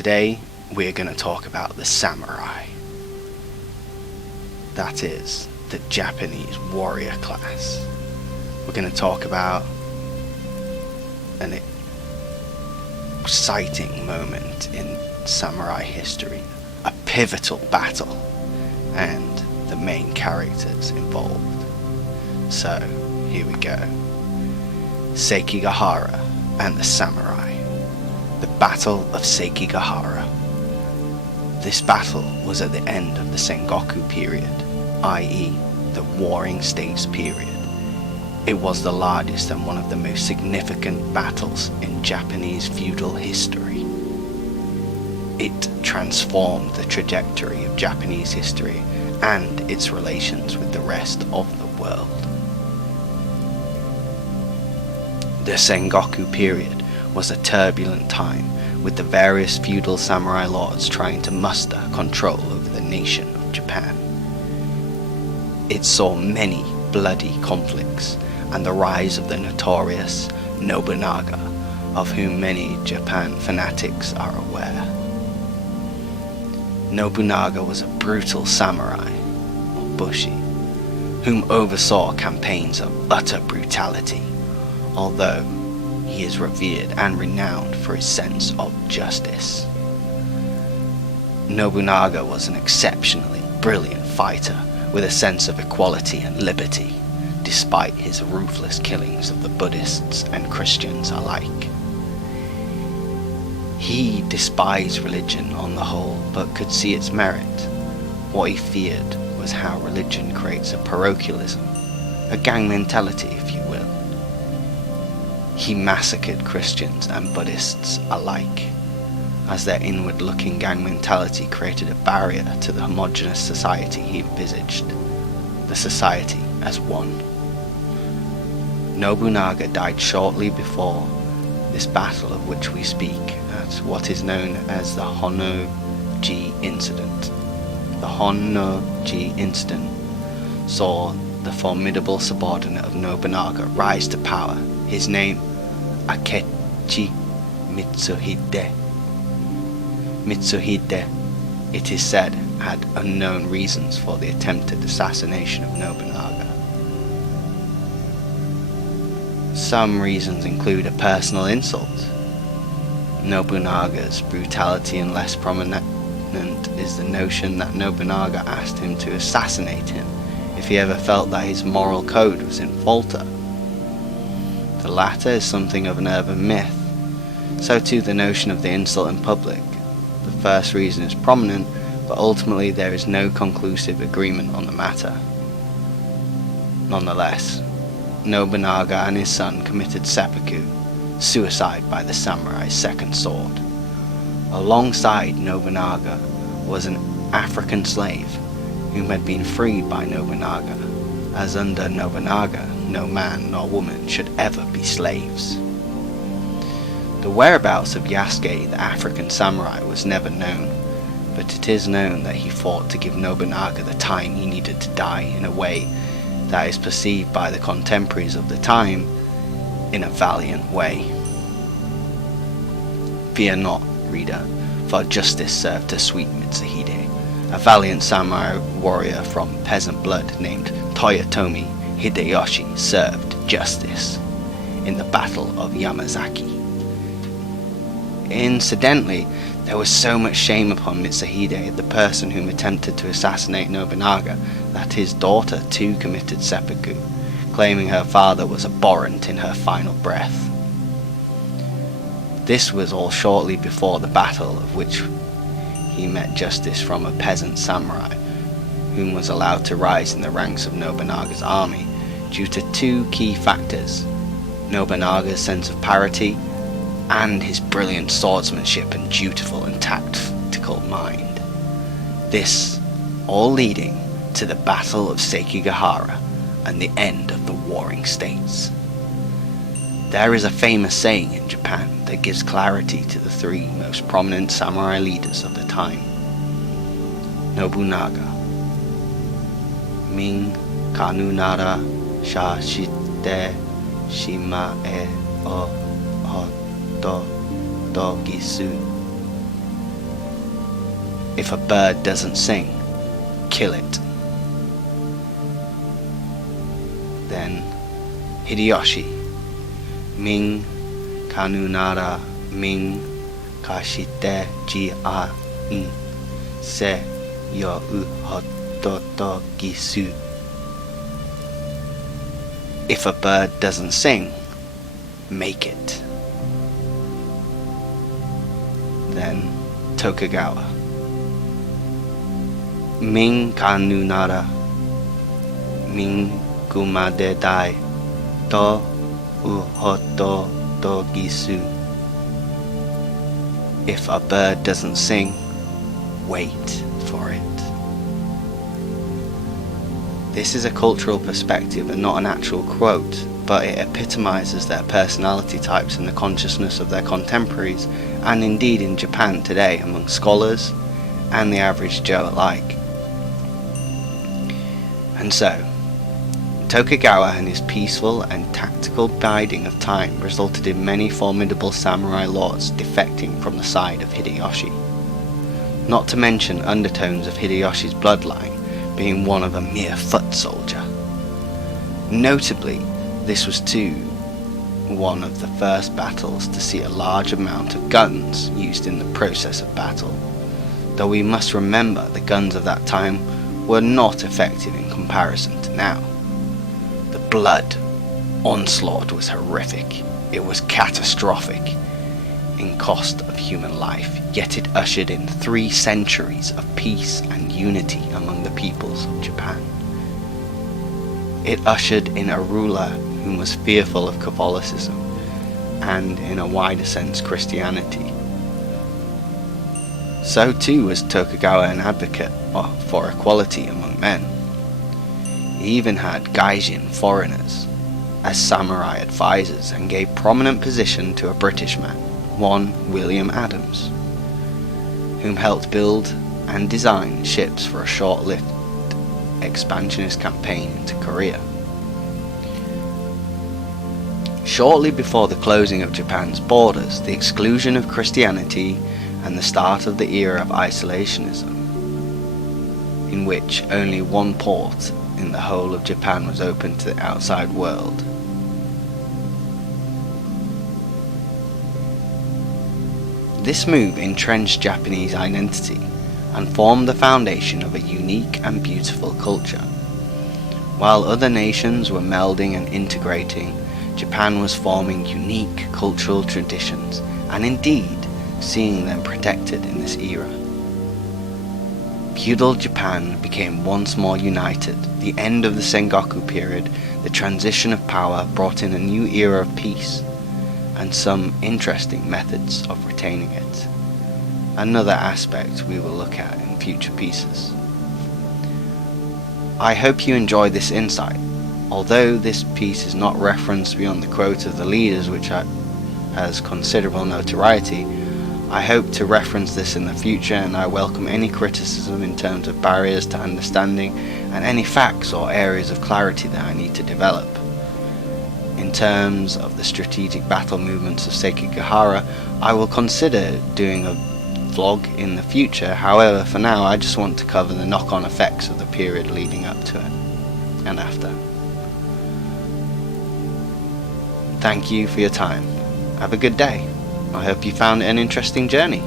Today we're going to talk about the samurai. That is, the Japanese warrior class. We're going to talk about an exciting moment in samurai history, a pivotal battle, and the main characters involved. So, here we go. Sekigahara and the samurai. The Battle of Sekigahara. This battle was at the end of the Sengoku period, i.e. the Warring States period. It was the largest and one of the most significant battles in Japanese feudal history. It transformed the trajectory of Japanese history and its relations with the rest of the world. The Sengoku period was a turbulent time, with the various feudal samurai lords trying to muster control over the nation of Japan. It saw many bloody conflicts and the rise of the notorious Nobunaga, of whom many Japan fanatics are aware. Nobunaga was a brutal samurai, or bushi, whom oversaw campaigns of utter brutality, although he is revered and renowned for his sense of justice. Nobunaga was an exceptionally brilliant fighter with a sense of equality and liberty, despite his ruthless killings of the Buddhists and Christians alike. He despised religion on the whole, but could see its merit. What he feared was how religion creates a parochialism, a gang mentality if you will. He massacred Christians and Buddhists alike, as their inward-looking gang mentality created a barrier to the homogeneous society he envisaged, the society as one. Nobunaga died shortly before this battle of which we speak at what is known as the Honno-ji incident. The Honno-ji incident saw the formidable subordinate of Nobunaga rise to power, his name Akechi Mitsuhide. Mitsuhide, it is said, had unknown reasons for the attempted assassination of Nobunaga. Some reasons include a personal insult. Nobunaga's brutality, and less prominent is the notion that Nobunaga asked him to assassinate him if he ever felt that his moral code was in falter. The latter is something of an urban myth, so too the notion of the insult in public. The first reason is prominent, but ultimately there is no conclusive agreement on the matter. Nonetheless, Nobunaga and his son committed seppuku, suicide by the samurai's second sword. Alongside Nobunaga was an African slave whom had been freed by Nobunaga, as under Nobunaga no man nor woman should ever be slaves. The whereabouts of Yasuke, the African samurai, was never known, but it is known that he fought to give Nobunaga the time he needed to die in a way that is perceived by the contemporaries of the time in a valiant way. Fear not, reader, for justice served to sweet Mitsuhide, a valiant samurai warrior from peasant blood named Toyotomi Hideyoshi served justice in the Battle of Yamazaki. Incidentally, there was so much shame upon Mitsuhide, the person whom attempted to assassinate Nobunaga, that his daughter too committed seppuku, claiming her father was abhorrent in her final breath. This was all shortly before the battle, of which he met justice from a peasant samurai, whom was allowed to rise in the ranks of Nobunaga's army due to two key factors: Nobunaga's sense of parity and his brilliant swordsmanship and dutiful and tactical mind. This all leading to the Battle of Sekigahara and the end of the Warring States. There is a famous saying in Japan that gives clarity to the three most prominent samurai leaders of the time. Nobunaga, Min kanu nara shashite shimae o hototogisu. If a bird doesn't sing, kill it. Then Hideyoshi, Min kanunara min kashite ji a in se yo u hototo gisu. If a bird doesn't sing, make it. Then Tokugawa, Min kanunara min kumade dai to uhoto to gisu. If a bird doesn't sing, wait for it. This is a cultural perspective and not an actual quote, but it epitomizes their personality types in the consciousness of their contemporaries, and indeed in Japan today among scholars and the average Joe alike. And so, Tokugawa and his peaceful and tactical biding of time resulted in many formidable samurai lords defecting from the side of Hideyoshi. Not to mention undertones of Hideyoshi's bloodline being one of a mere foot soldier. Notably, this was too one of the first battles to see a large amount of guns used in the process of battle, though we must remember the guns of that time were not effective in comparison to now. The blood onslaught was horrific. It was catastrophic in cost of human life, yet it ushered in 3 centuries of peace and unity among the peoples of Japan. It ushered in a ruler who was fearful of Catholicism and, in a wider sense, Christianity. So too was Tokugawa an advocate for equality among men. He even had gaijin foreigners as samurai advisors and gave prominent position to a British man, one William Adams, whom helped build and design ships for a short-lived expansionist campaign into Korea. Shortly before the closing of Japan's borders, the exclusion of Christianity, and the start of the era of isolationism, in which only one port in the whole of Japan was open to the outside world. This move entrenched Japanese identity and formed the foundation of a unique and beautiful culture. While other nations were melding and integrating, Japan was forming unique cultural traditions and indeed seeing them protected in this era. Feudal Japan became once more united. The end of the Sengoku period, the transition of power, brought in a new era of peace and some interesting methods of retaining it. Another aspect we will look at in future pieces. I hope you enjoyed this insight. Although this piece is not referenced beyond the quote of the leaders, which has considerable notoriety, I hope to reference this in the future, and I welcome any criticism in terms of barriers to understanding and any facts or areas of clarity that I need to develop. In terms of the strategic battle movements of Sekigahara, I will consider doing a vlog in the future. However, for now I just want to cover the knock-on effects of the period leading up to it and after. Thank you for your time. Have a good day. I hope you found it an interesting journey.